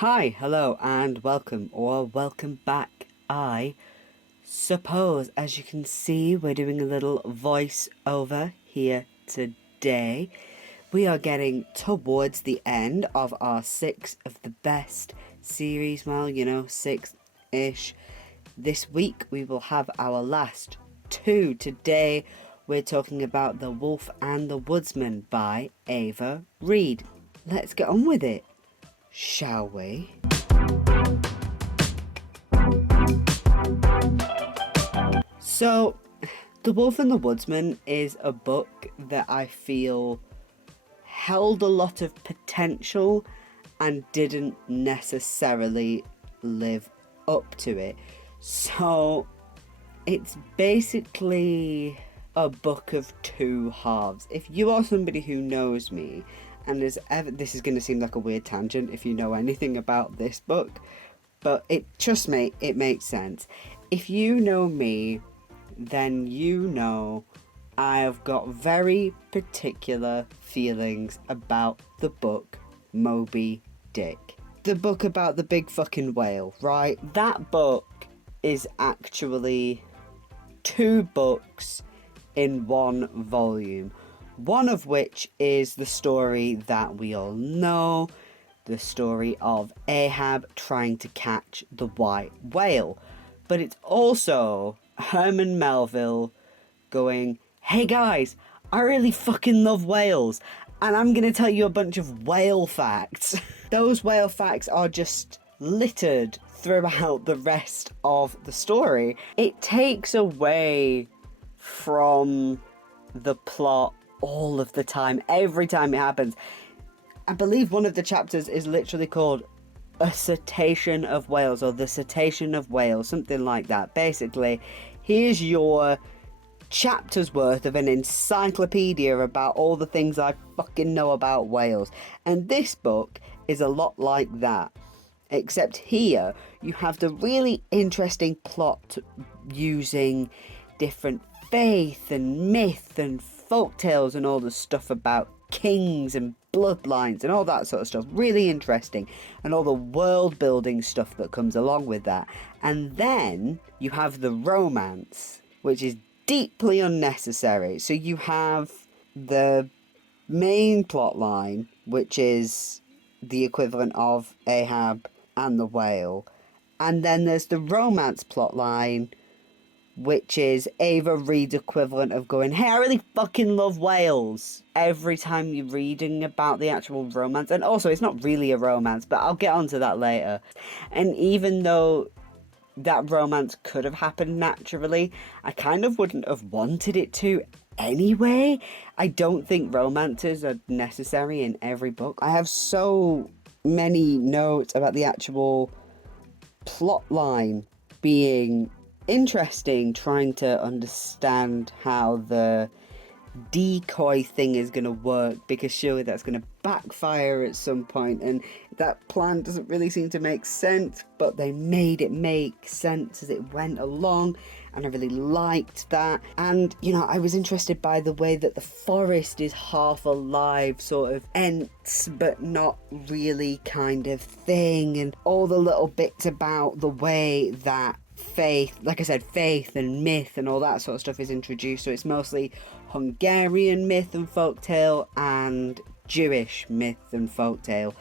Hi, hello, and welcome, or welcome back. I suppose, as you can see, we're doing a little voice-over here today. We are getting towards the end of our 6 of the best series. Well, 6-ish. This week we will have our last 2. Today we're talking about The Wolf and The Woodsman by Ava Reid. Let's get on with it, shall we? So, The Wolf and the Woodsman is a book that I feel held a lot of potential and didn't necessarily live up to it. So, it's basically a book of 2 halves. If you are somebody who knows me, and this is going to seem like a weird tangent if you know anything about this book, but trust me, it makes sense. If you know me, then you know I have got very particular feelings about the book Moby Dick. The book about the big fucking whale, right? That book is actually 2 books in 1 volume. One of which is the story that we all know, the story of Ahab trying to catch the white whale. But it's also Herman Melville going, hey guys, I really fucking love whales, and I'm going to tell you a bunch of whale facts. Those whale facts are just littered throughout the rest of the story. It takes away from the plot all of the time, every time it happens. I believe one of the chapters is literally called A Cetacean of Whales, or The Cetacean of Whales, something like that. Basically, here's your chapter's worth of an encyclopedia about all the things I fucking know about whales. And this book is a lot like that. Except here, you have the really interesting plot using different faith and myth and folktales and all the stuff about kings and bloodlines and all that sort of stuff. Really interesting. And all the world building stuff that comes along with that. And then you have the romance, which is deeply unnecessary. So you have the main plot line, which is the equivalent of Ahab and the whale. And then there's the romance plot line, which is Ava Reid's equivalent of going, hey, I really fucking love whales, every time you're reading about the actual romance. And also, it's not really a romance, but I'll get onto that later. And even though that romance could have happened naturally, I kind of wouldn't have wanted it to anyway. I don't think romances are necessary in every book. I have so many notes about the actual plot line being interesting, trying to understand how the decoy thing is going to work, because surely that's going to backfire at some point, and that plan doesn't really seem to make sense, but they made it make sense as it went along, and I really liked that. And I was interested by the way that the forest is half alive, sort of Ents but not really kind of thing, and all the little bits about the way that faith, like I said, faith and myth and all that sort of stuff is introduced. So it's mostly Hungarian myth and folktale and Jewish myth and folktale,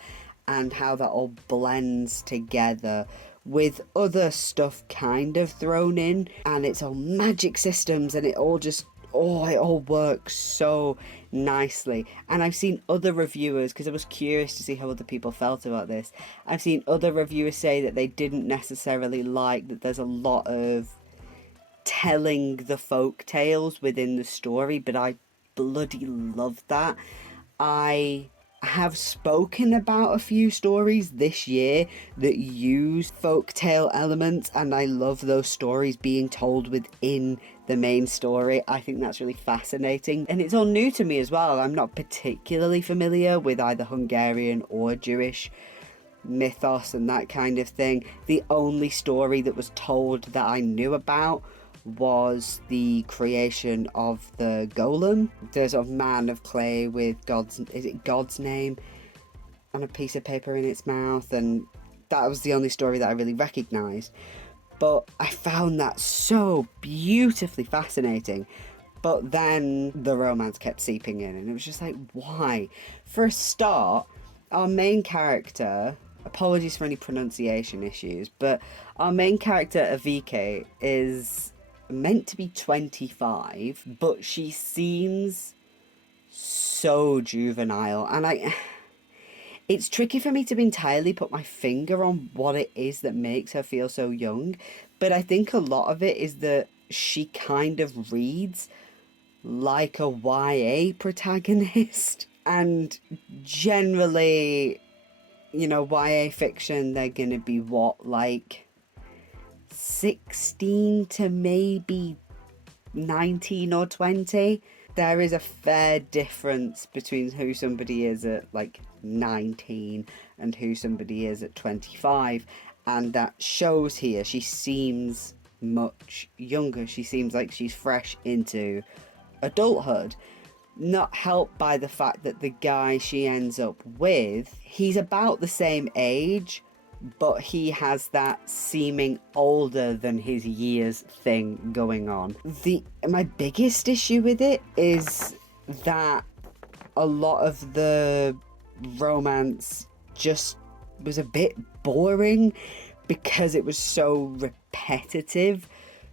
and how that all blends together with other stuff kind of thrown in, and it's all magic systems, and it all works so nicely. And I've seen other reviewers, because I was curious to see how other people felt about this, I've seen other reviewers say that they didn't necessarily like that there's a lot of telling the folk tales within the story, but I bloody love that. I have spoken about a few stories this year that use folktale elements, and I love those stories being told within the main story. I think that's really fascinating, and it's all new to me as well. I'm not particularly familiar with either Hungarian or Jewish mythos and that kind of thing. The only story that was told that I knew about was the creation of the golem. There's a man of clay with God's name and a piece of paper in its mouth, and that was the only story that I really recognised. But I found that so beautifully fascinating. But then the romance kept seeping in, and it was just like, why? For a start, our main character, apologies for any pronunciation issues, but our main character, Avike, is meant to be 25, but she seems so juvenile. And it's tricky for me to entirely put my finger on what it is that makes her feel so young, but I think a lot of it is that she kind of reads like a YA protagonist. And generally, YA fiction, they're gonna be what, like 16 to maybe 19 or 20. There is a fair difference between who somebody is at like 19 and who somebody is at 25, and that shows here. She seems much younger. She seems like she's fresh into adulthood, not helped by the fact that the guy she ends up with, he's about the same age, but he has that seeming older than his years thing going on. My biggest issue with it is that a lot of the romance just was a bit boring because it was so repetitive.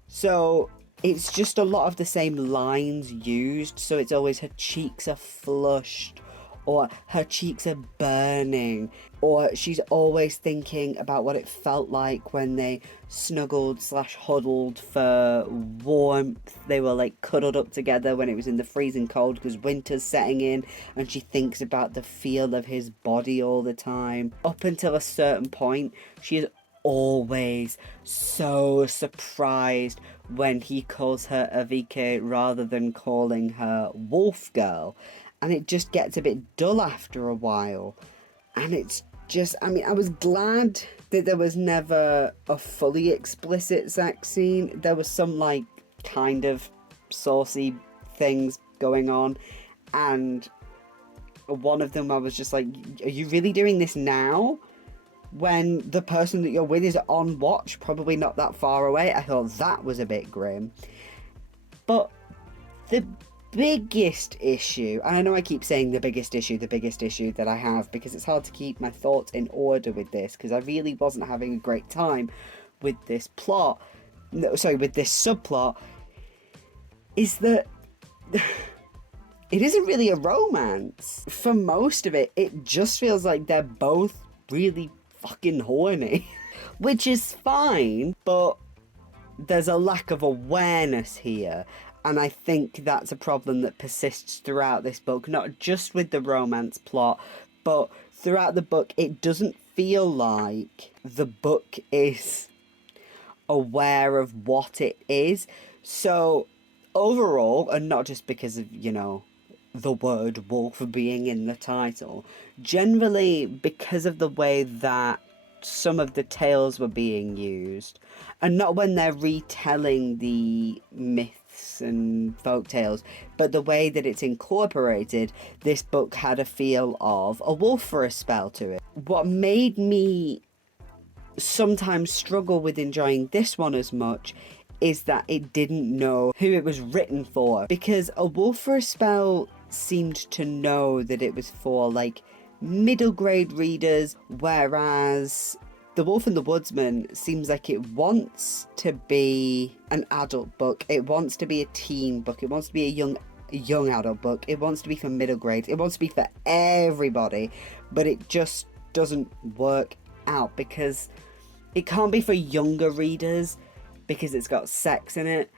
So it's just a lot of the same lines used. So it's always her cheeks are flushed, or her cheeks are burning, or she's always thinking about what it felt like when they snuggled/huddled for warmth. They were like cuddled up together when it was in the freezing cold because winter's setting in, and she thinks about the feel of his body all the time. Up until a certain point, she is always so surprised when he calls her Avike rather than calling her Wolf Girl. And it just gets a bit dull after a while. And it's just, I was glad that there was never a fully explicit sex scene. There was some, like, kind of saucy things going on. And one of them I was just like, are you really doing this now? When the person that you're with is on watch, probably not that far away. I thought that was a bit grim. But the biggest issue, and I know I keep saying the biggest issue that I have, because it's hard to keep my thoughts in order with this, because I really wasn't having a great time with this plot, with this subplot, is that it isn't really a romance. For most of it, it just feels like they're both really fucking horny, which is fine, but there's a lack of awareness here. And I think that's a problem that persists throughout this book, not just with the romance plot, but throughout the book. It doesn't feel like the book is aware of what it is. So overall, and not just because of, the word wolf being in the title, generally because of the way that some of the tales were being used, and not when they're retelling the myths and folk tales, but the way that it's incorporated, this book had a feel of a wolf for a spell to it. What made me sometimes struggle with enjoying this one as much is that it didn't know who it was written for, because a wolf for a spell seemed to know that it was for like middle grade readers, whereas The Wolf and the Woodsman seems like it wants to be an adult book. It wants to be a teen book. It wants to be a young adult book. It wants to be for middle grade. It wants to be for everybody, but it just doesn't work out because it can't be for younger readers because it's got sex in it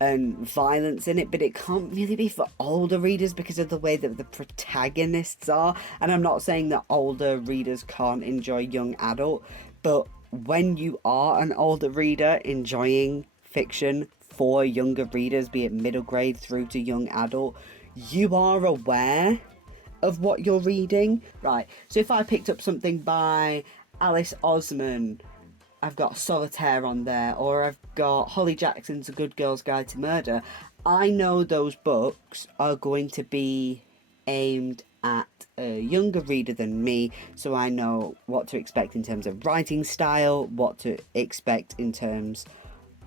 and violence in it, but it can't really be for older readers because of the way that the protagonists are. And I'm not saying that older readers can't enjoy young adult, but when you are an older reader enjoying fiction for younger readers, be it middle grade through to young adult, you are aware of what you're reading. Right, so if I picked up something by Alice Osman, I've got Solitaire on there, or I've got Holly Jackson's A Good Girl's Guide to Murder, I know those books are going to be aimed at a younger reader than me, so I know what to expect in terms of writing style, what to expect in terms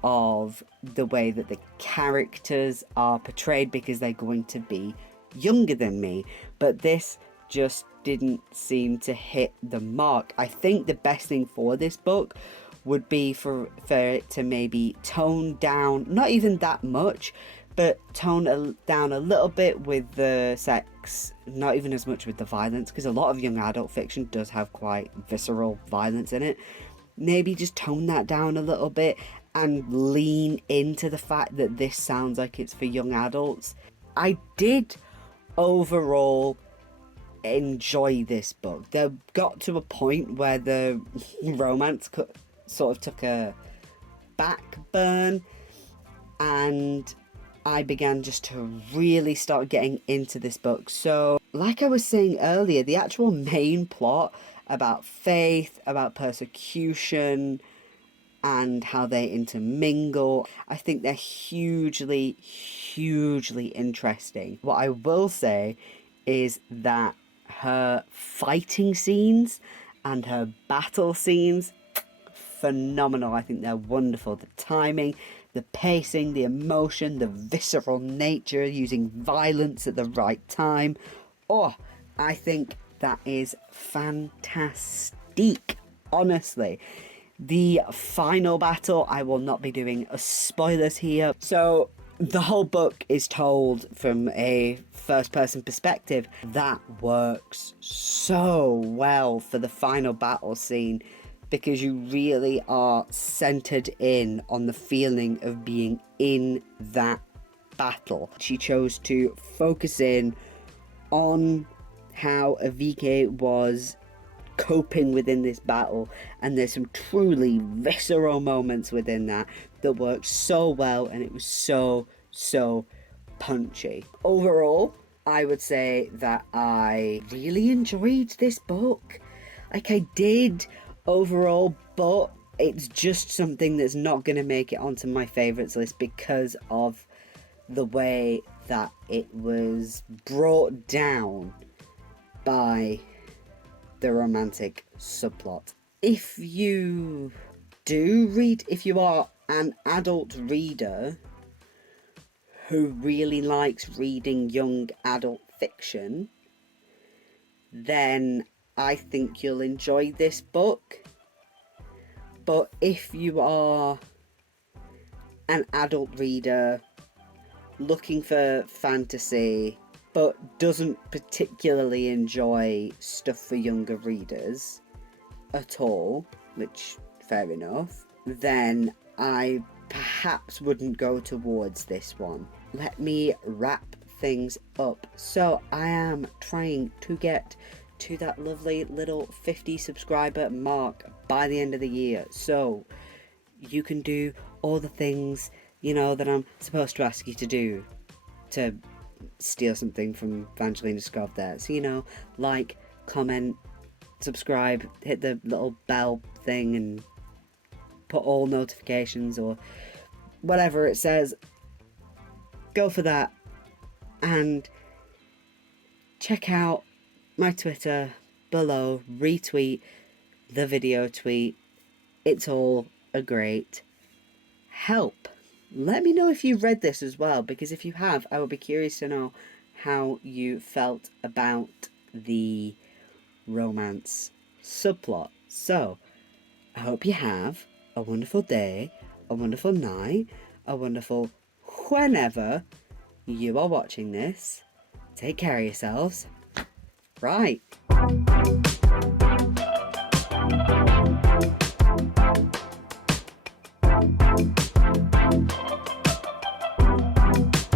of the way that the characters are portrayed, because they're going to be younger than me. But this just didn't seem to hit the mark. I think the best thing for this book would be for it to maybe tone down, not even that much, but tone down a little bit with the sex, not even as much with the violence, because a lot of young adult fiction does have quite visceral violence in it. Maybe just tone that down a little bit and lean into the fact that this sounds like it's for young adults. I did overall enjoy this book. There got to a point where the romance sort of took a back burn, and I began just to really start getting into this book. So, like I was saying earlier, the actual main plot about faith, about persecution, and how they intermingle, I think they're hugely, hugely interesting. What I will say is that her fighting scenes and her battle scenes, phenomenal. I think they're wonderful. The timing, the pacing, the emotion, the visceral nature, using violence at the right time. Oh, I think that is fantastic, honestly. The final battle, I will not be doing spoilers here. So the whole book is told from a first-person perspective. That works so well for the final battle scene, because you really are centered in on the feeling of being in that battle. She chose to focus in on how Avike was coping within this battle, and there's some truly visceral moments within that worked so well, and it was so punchy. Overall, I would say that I really enjoyed this book. Like, I did overall, but it's just something that's not going to make it onto my favourites list because of the way that it was brought down by the romantic subplot. If you are an adult reader who really likes reading young adult fiction, then I think you'll enjoy this book. But if you are an adult reader looking for fantasy but doesn't particularly enjoy stuff for younger readers at all, which, fair enough, then I perhaps wouldn't go towards this one. Let me wrap things up. So I am trying to get to that lovely little 50 subscriber mark by the end of the year. So you can do all the things, that I'm supposed to ask you to do to steal something from Evangelina Scrov there. So, like, comment, subscribe, hit the little bell thing and put all notifications or whatever it says. Go for that. And check out my Twitter below. Retweet the video tweet. It's all a great help. Let me know if you read this as well, because if you have, I would be curious to know how you felt about the romance subplot. So, I hope you have a wonderful day, a wonderful night, a wonderful whenever you are watching this. Take care of yourselves. Right.